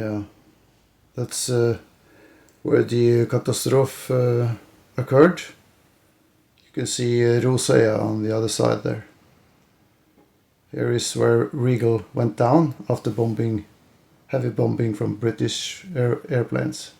Yeah, that's where the catastrophe occurred. You can see Rosøya on the other side there. Here is where Rigel went down after heavy bombing from British airplanes.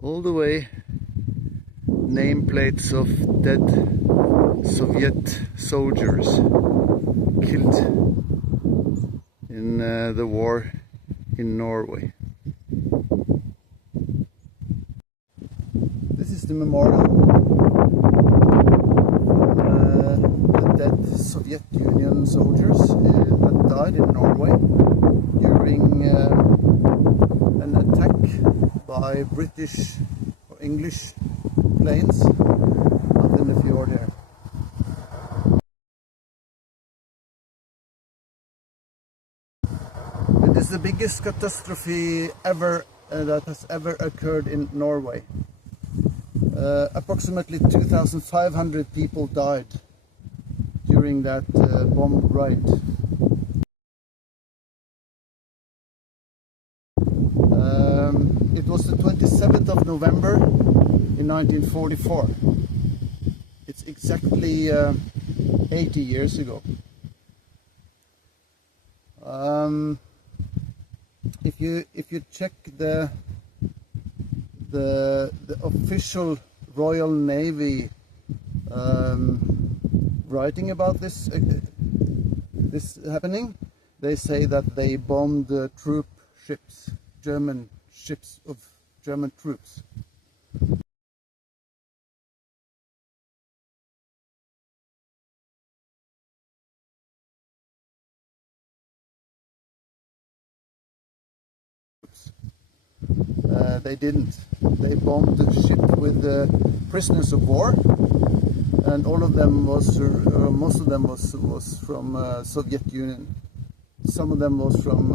All the way, nameplates of dead Soviet soldiers killed in the war in Norway. This is the memorial for the dead Soviet Union soldiers that died in Norway during an attack by British or English planes up in the fjord here. It is the biggest catastrophe ever that has ever occurred in Norway. Approximately 2,500 people died during that bomb raid. It was the 27th of November in 1944. It's exactly 80 years ago. If you check the official Royal Navy writing about this happening, they say that they bombed troop ships, German ships of German troops. They didn't. They bombed the ship with prisoners of war, and all of them was, most of them was from Soviet Union. Some of them was from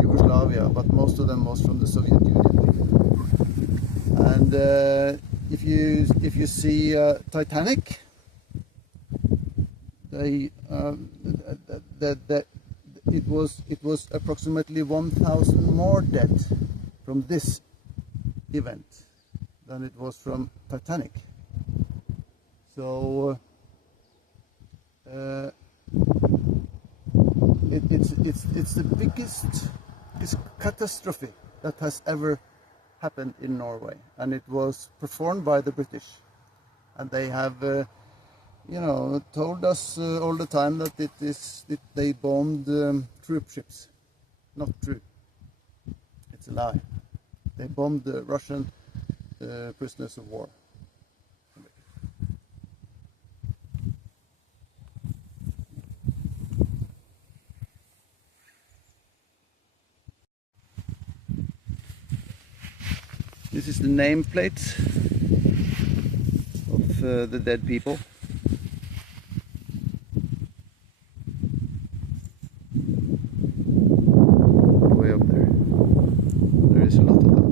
Yugoslavia, but most of them was from the Soviet Union. And if you see Titanic, it was approximately 1,000 more dead from this event than it was from Titanic. So it's the biggest catastrophe that has ever happened in Norway, and it was performed by the British, and they have told us all the time that they bombed troop ships. Not true. It's a lie. They bombed the Russian prisoners of war. This is the nameplate of the dead people. Way up there. There is a lot of them.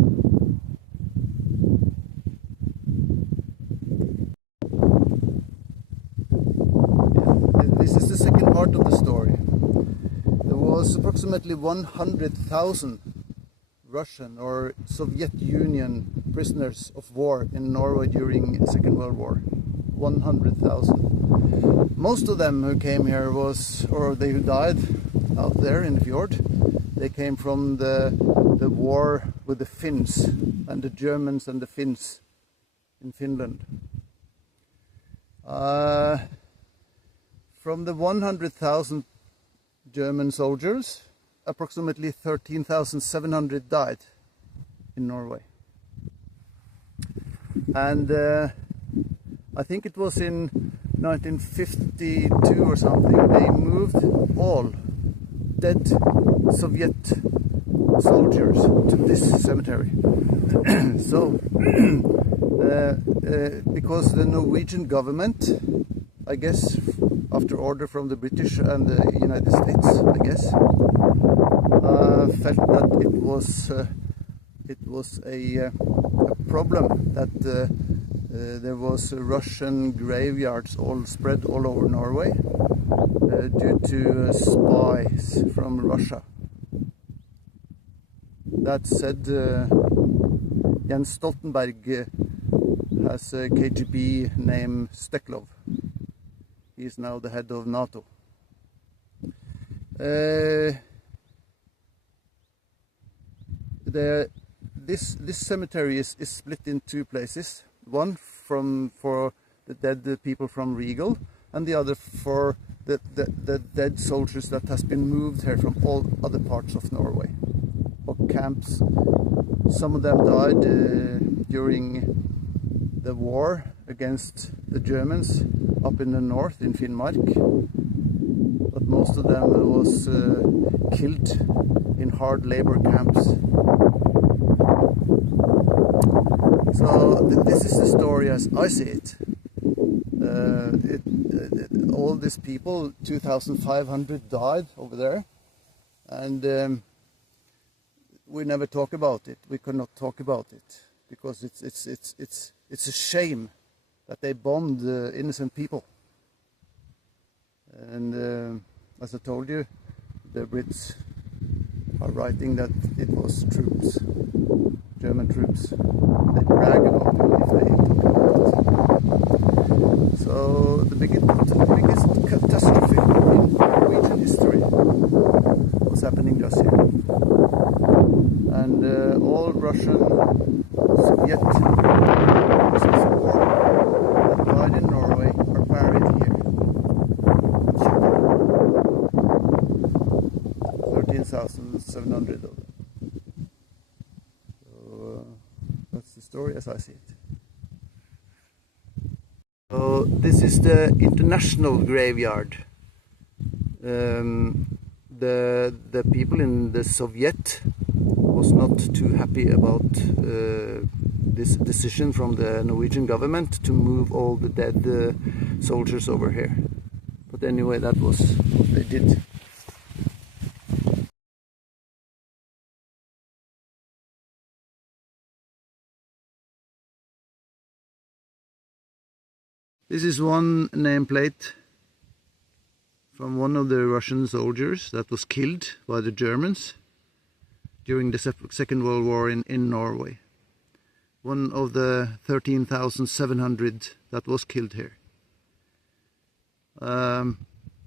Yeah. This is the second part of the story. There was approximately 100,000 Russian or Soviet Union prisoners of war in Norway during the Second World War. 100,000. Most of them who came here they who died out there in the fjord, they came from the war with the Finns and the Germans and the Finns in Finland. From the 100,000 German soldiers, approximately 13,700 died in Norway. And I think it was in 1952 or something, they moved all dead Soviet soldiers to this cemetery. So, because the Norwegian government, I guess, after order from the British and the United States, I guess, felt that it was a problem that there was Russian graveyards all spread all over Norway due to spies from Russia. That said, Jens Stoltenberg has a KGB name Steklov. He is now the head of NATO. This cemetery is split in two places. One for the dead people from Rigel, and the other for the dead soldiers that has been moved here from all other parts of Norway, or camps. Some of them died during the war against the Germans up in the north in Finnmark, but most of them was killed in hard labor camps. So this is the story as I see it. All these people, 2,500 died over there, and we never talk about it. We could not talk about it because it's a shame that they bombed innocent people. And as I told you, the Brits are writing that it was troops, German troops. They brag about it if they talk about it. So the biggest catastrophe in Norwegian history was happening just here. And all Russian, Soviet prisoners of war that died in Norway are buried here. 13,700 of them. So that's the story as I see it. So this is the international graveyard. The people in the Soviet was not too happy about this decision from the Norwegian government to move all the dead soldiers over here. But anyway, that was what they did. This is one nameplate from one of the Russian soldiers that was killed by the Germans during the Second World War in Norway. One of the 13,700 that was killed here.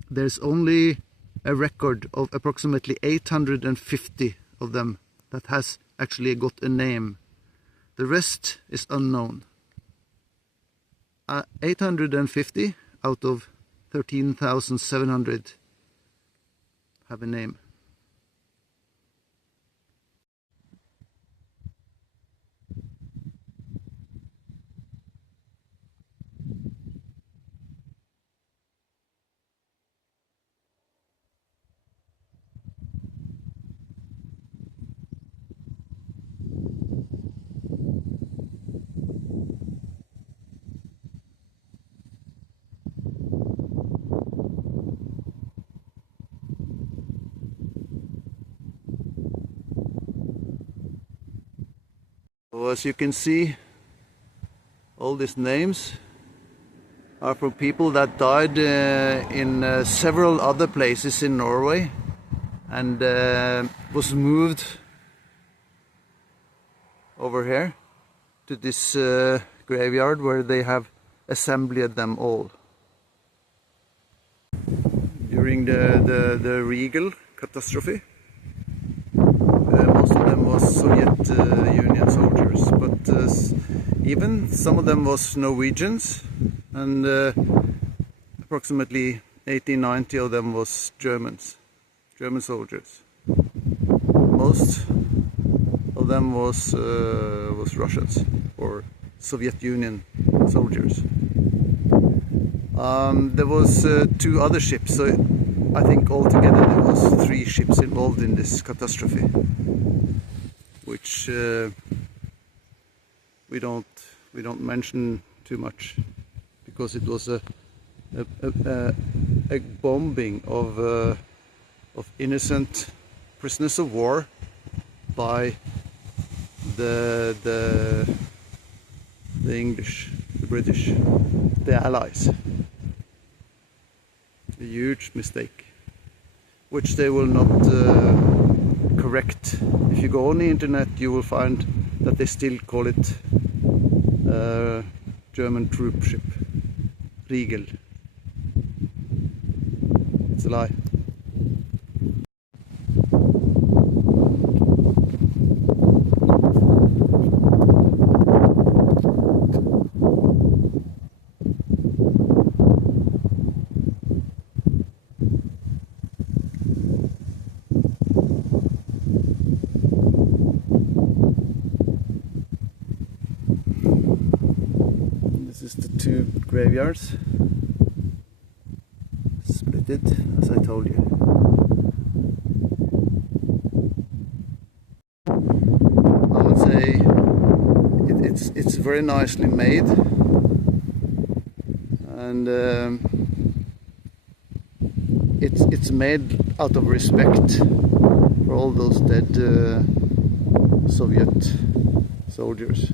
There's only a record of approximately 850 of them that has actually got a name. The rest is unknown. 850 out of 13,700 have a name. So as you can see, all these names are from people that died in several other places in Norway and was moved over here to this graveyard where they have assembled them all. During the Rigel catastrophe, most of them was Soviet Union soldiers, but even some of them was Norwegians, and approximately 80-90 of them was German soldiers. Most of of them was Russians or Soviet Union soldiers. There was 2 other ships, so I think altogether there was 3 ships involved in this catastrophe, which we don't mention too much, because it was a bombing of innocent prisoners of war by the English, the British, the Allies. A huge mistake, which they will not correct. If you go on the internet, you will find that they still call it German troop ship, Rigel. It's a lie. This is the 2 graveyards, splitted, as I told you. I would say it's very nicely made, and it's made out of respect for all those dead Soviet soldiers.